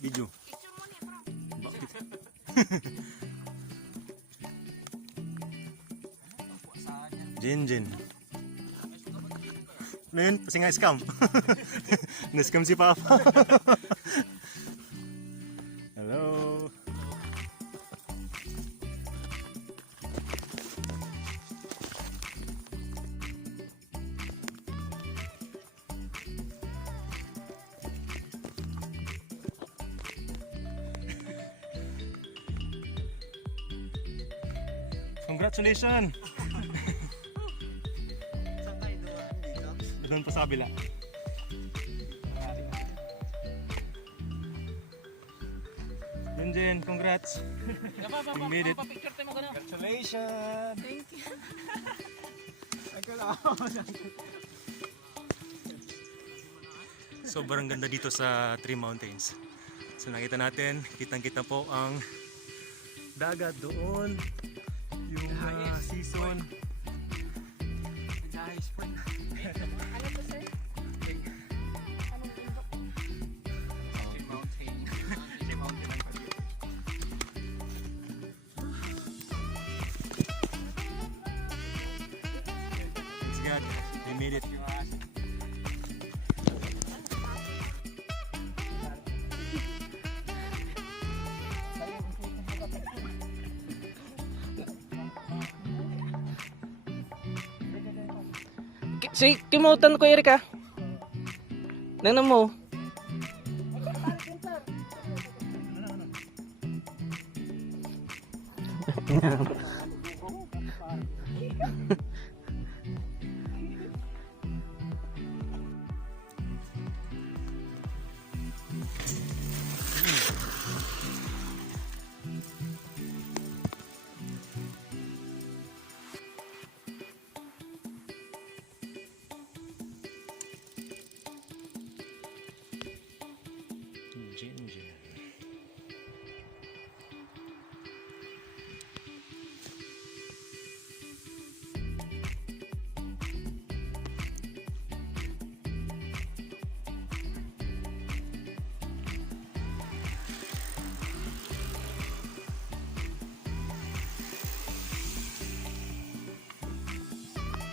Video. Jin. Men, pasti nga scam. Na-scam si Papa. Hello. Congratulations! Doon pa sa kabila. Jen, congrats! You made it! Congratulations! Thank you. Sobrang ganda dito sa Three Mountains. So nakita natin, kitang-kita po ang dagat doon. Yung season. Ano to, sir? Anong bundok? Thanks God, we made it. Si kimutan ko Erika. Nang mo.